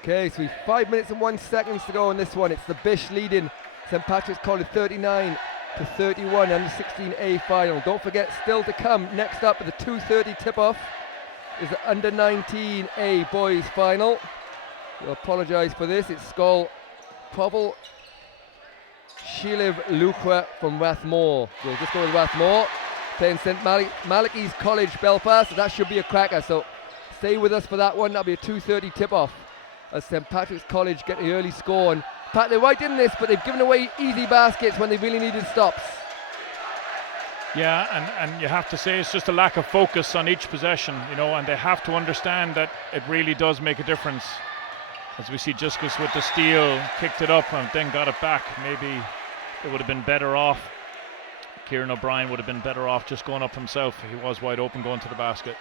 Okay, so we've 5 minutes and 1 second to go on this one. It's the Bish leading St. Patrick's College 39-31 under 16A final. Don't forget, still to come, next up at the 2:30 tip-off is the under 19A boys final. We'll apologise for this. It's Skull Provel Shiliv Lucra from Rathmore. We'll just go with Rathmore. Playing St. Malachy's College Belfast. So that should be a cracker. So stay with us for that one. That'll be a 2:30 tip-off as St. Patrick's College get the early score. And Pat, they're right in this, but they've given away easy baskets when they really needed stops. Yeah, and you have to say it's just a lack of focus on each possession, you know, and they have to understand that it really does make a difference. As we see Juskus with the steal, kicked it up and then got it back. Maybe it would have been better off. Kieran O'Brien would have been better off just going up himself. He was wide open going to the basket.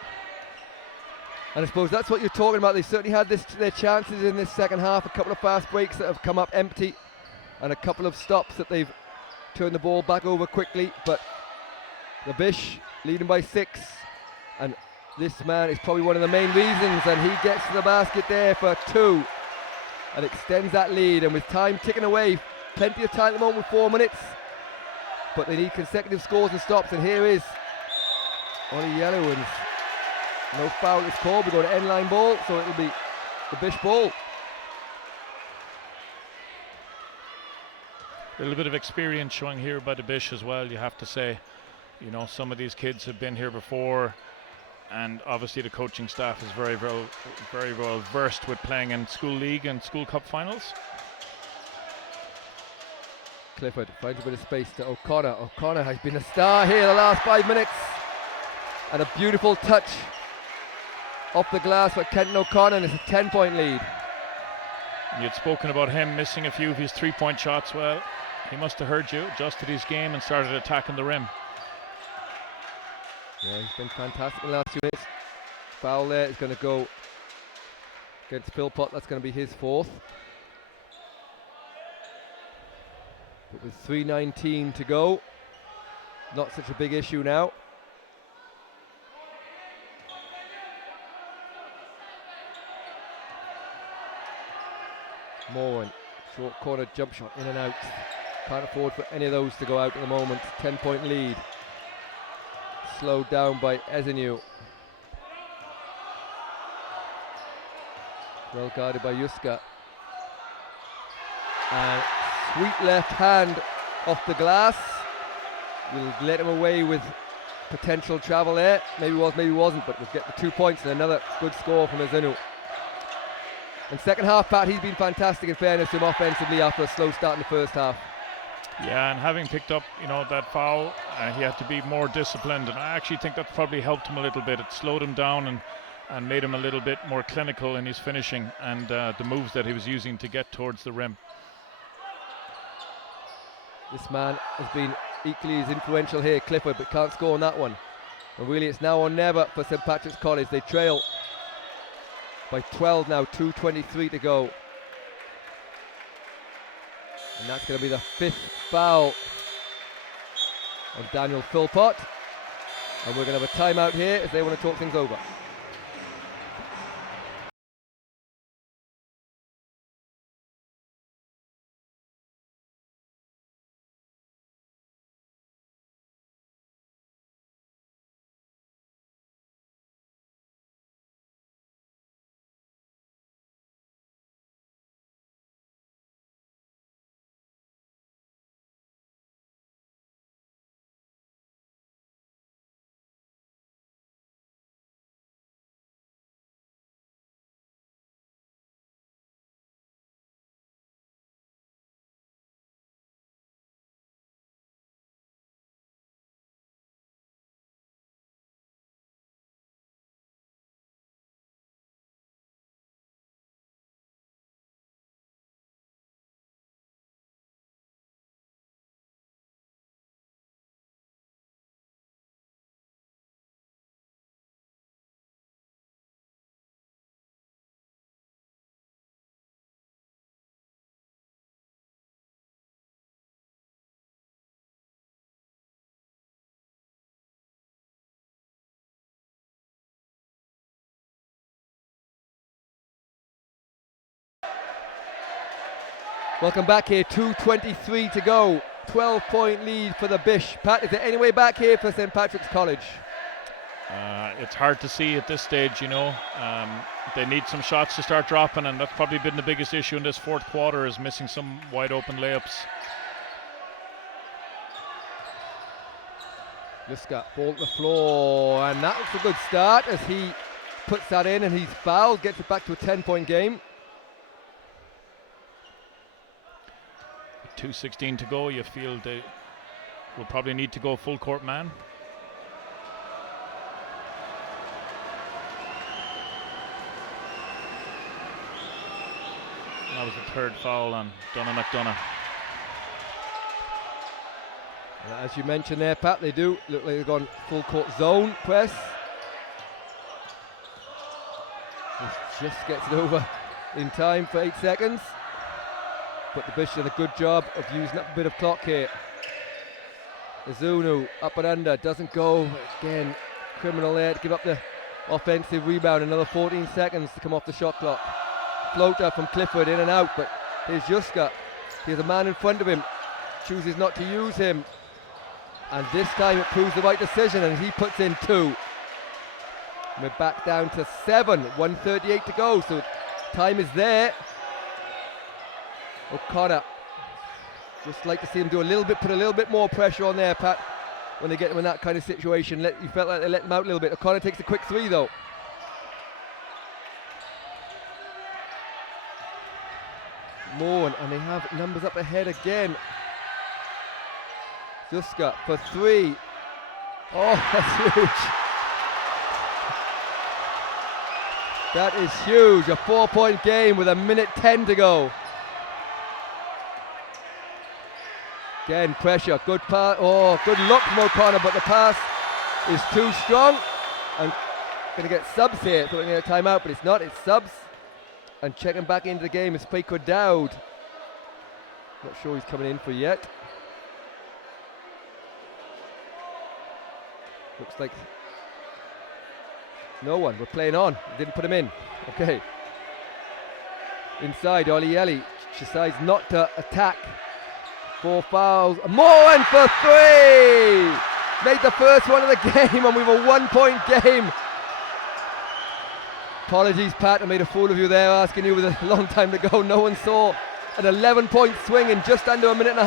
And I suppose that's what you're talking about. They certainly had their chances in this second half. A couple of fast breaks that have come up empty, and a couple of stops that they've turned the ball back over quickly. But the Bish leading by 6, and this man is probably one of the main reasons, and he gets to the basket there for 2 and extends that lead. And with time ticking away, plenty of time at the moment with 4 minutes, but they need consecutive scores and stops. And here is Ollie Yellow, and no foul is called. We go to end line ball, so it'll be the Bish ball. A little bit of experience showing here by the Bish as well, you have to say. You know, some of these kids have been here before, and obviously the coaching staff is very well versed with playing in school league and school cup finals. Clifford finds a bit of space to O'Connor. O'Connor has been a star here the last 5 minutes, and a beautiful touch off the glass for Kenton O'Connor, and it's a 10-point lead. You'd spoken about him missing a few of his 3-point shots. Well, he must have heard you, adjusted his game and started attacking the rim. Yeah, he's been fantastic in the last few minutes. Foul there is going to go against Philpott. That's going to be his 4th. But with 3:19 to go, not such a big issue now. Moran, short corner jump shot, in and out. Can't afford for any of those to go out at the moment. 10-point lead. Slowed down by Ezenu. Well guarded by Juska. And sweet left hand off the glass. We'll let him away with potential travel there. Maybe was, maybe wasn't, but we'll get the 2 points and another good score from Ezenu. And second half, Pat, he's been fantastic in fairness to him offensively after a slow start in the first half. Yeah, and having picked up, you know, that foul, he had to be more disciplined, and I actually think that probably helped him a little bit. It slowed him down and made him a little bit more clinical in his finishing and the moves that he was using to get towards the rim. This man has been equally as influential here, Clifford, but can't score on that one. And really, it's now or never for St Patrick's College. They trail by 12 now, 2:23 to go. And that's going to be the 5th foul on Daniel Philpott. And we're going to have a timeout here as they want to talk things over. Welcome back here, 2:23 to go. 12-point lead for the Bish. Pat, is there any way back here for St Patrick's College? It's hard to see at this stage, you know. They need some shots to start dropping, and that's probably been the biggest issue in this 4th quarter, is missing some wide open layups. Juska, ball to the floor, and that looks a good start as he puts that in, and he's fouled, gets it back to a 10-point game. 2:16 to go, you feel they will probably need to go full court man. That was the 3rd foul on Donna McDonough. As you mentioned there, Pat, they do look like they've gone full court zone press. He just gets it over in time for 8 seconds. But the Bish did a good job of using up a bit of clock here. Azunu up and under, doesn't go. Again, criminal there to give up the offensive rebound. Another 14 seconds to come off the shot clock. Floater from Clifford, in and out, but here's Juska. He has a man in front of him, chooses not to use him. And this time it proves the right decision, and he puts in 2. We're back down to 7, 1:38 to go, so time is there. O'Connor, just like to see him do put a little bit more pressure on there, Pat, when they get him in that kind of situation. You felt like they let him out a little bit. O'Connor takes a quick 3 though. Moore, and they have numbers up ahead again. Juska for 3. Oh, that's huge. That is huge. A 4-point game with 1:10 to go. Again, pressure. Good pass. Oh, good look from O'Connor, but the pass is too strong. And going to get subs here. So we're going to get a timeout, but it's not. It's subs. And checking back into the game is Faker Dowd. Not sure he's coming in for yet. Looks like no one. We're playing on. Didn't put him in. Okay. Inside, Olielli decides not to attack. 4 fouls. More and for 3! Made the first one of the game, and we've a 1-point game. Apologies, Pat, I made a fool of you there, asking you with a long time to go. No one saw an 11-point swing in just under 1.5 minutes.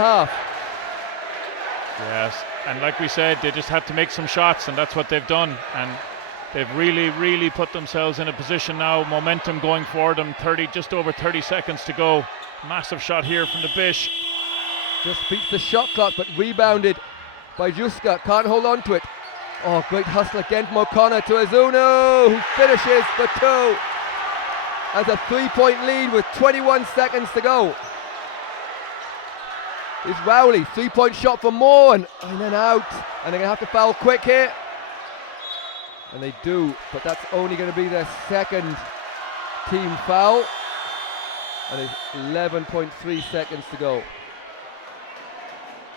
Yes, and like we said, they just had to make some shots, and that's what they've done. And they've really put themselves in a position now. Momentum going for them. Just over 30 seconds to go. Massive shot here from the Bish. Just beats the shot clock, but rebounded by Juska. Can't hold on to it. Oh, great hustle again from O'Connor to Azunu, who finishes for 2. Has a 3-point lead with 21 seconds to go. It's Rowley, 3-point shot for Moore, and in and out. And they're going to have to foul quick here. And they do, but that's only going to be their second team foul. And there's 11.3 seconds to go.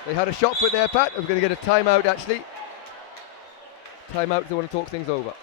They had a shot for it there, Pat. We're going to get a timeout, actually. Timeout if they want to talk things over.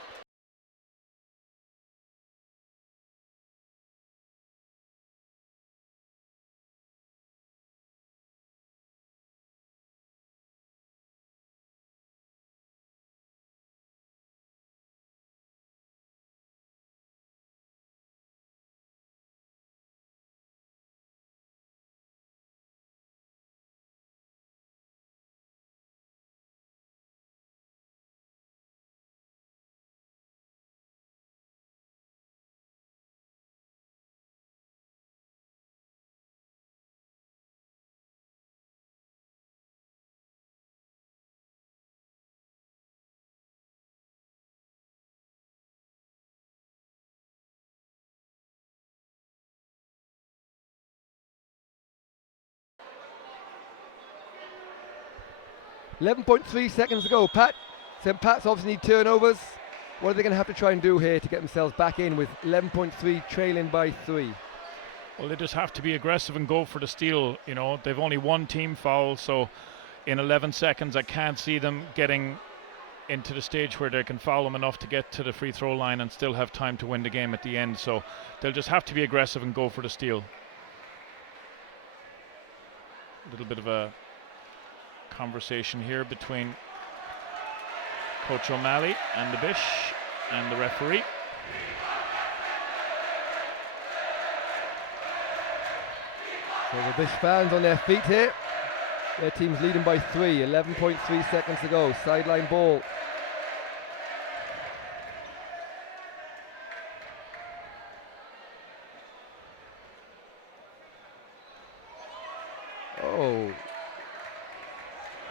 .3 seconds to go. Pat, St. Pat's obviously need turnovers. What are they going to have to try and do here to get themselves back in with 11.3 trailing by 3? Well, they just have to be aggressive and go for the steal. You know, they've only 1 team foul, so in 11 seconds I can't see them getting into the stage where they can foul them enough to get to the free throw line and still have time to win the game at the end. So they'll just have to be aggressive and go for the steal. A little bit of a conversation here between Coach O'Malley and the Bish and the referee. So the Bish fans on their feet here. Their team's leading by 3, 11.3 seconds to go. Sideline ball. Oh.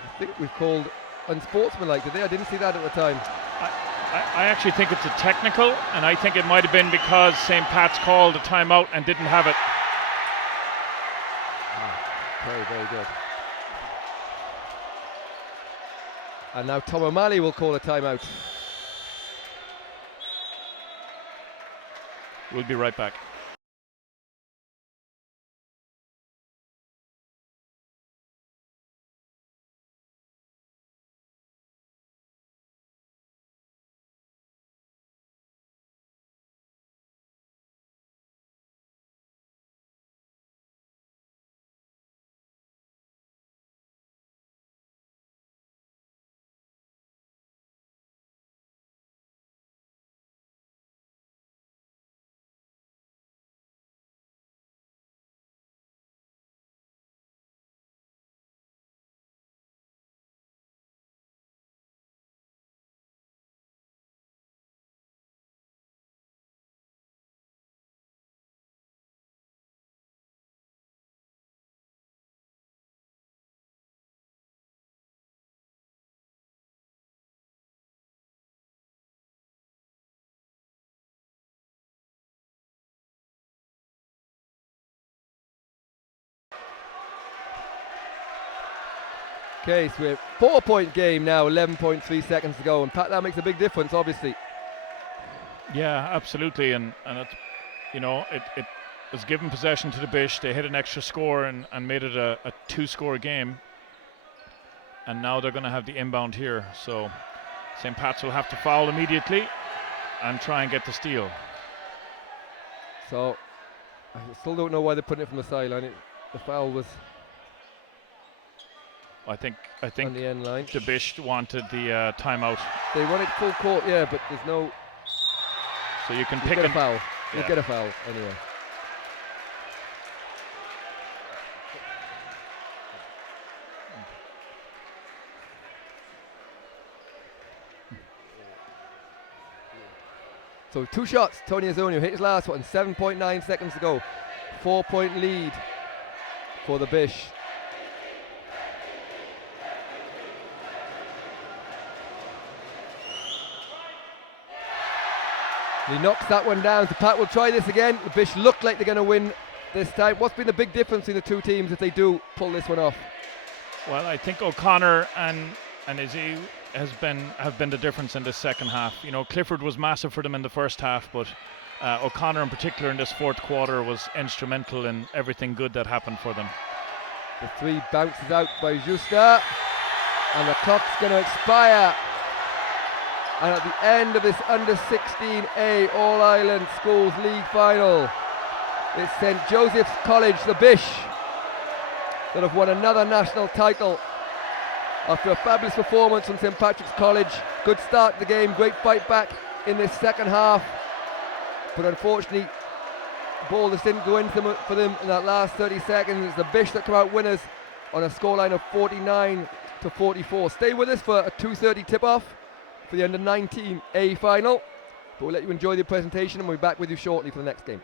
I think we've called unsportsmanlike today. I didn't see that at the time. I actually think it's a technical, and I think it might have been because St. Pat's called a timeout and didn't have it. Very, very good. And now Tom O'Malley will call a timeout. We'll be right back. Okay, so we're 4-point game now, 11.3 seconds to go, and Pat, that makes a big difference, obviously. Yeah, absolutely, and it's, it was given possession to the Bish. They hit an extra score and made it a 2-score game, and now they're going to have the inbound here. So St. Pat's will have to foul immediately and try and get the steal. So I still don't know why they're putting it from the sideline. The foul was I think on the end line. the Bish wanted the timeout. They want it full court, yeah, but there's no. So you can You pick get a and foul. You yeah. get a foul anyway. So 2 shots. Tony Azonio hit his last one. 7.9 seconds to go. 4-point lead for the Bish. He knocks that one down. So Pat will try this again. The Bish look like they're going to win this time. What's been the big difference in the two teams if they do pull this one off? Well, I think O'Connor and Izzy have been the difference in this second half. Clifford was massive for them in the first half, but O'Connor in particular in this fourth quarter was instrumental in everything good that happened for them. The 3 bounces out by Justa, and the clock's going to expire. And at the end of this under-16A All-Ireland Schools League final, it's St. Joseph's College, the Bish, that have won another national title after a fabulous performance from St. Patrick's College. Good start to the game, great fight back in this second half, but unfortunately the ball just didn't go in for them in that last 30 seconds. It's the Bish that come out winners on a scoreline of 49-44. Stay with us for a 2:30 tip-off for the under-19A final, but we'll let you enjoy the presentation and we'll be back with you shortly for the next game.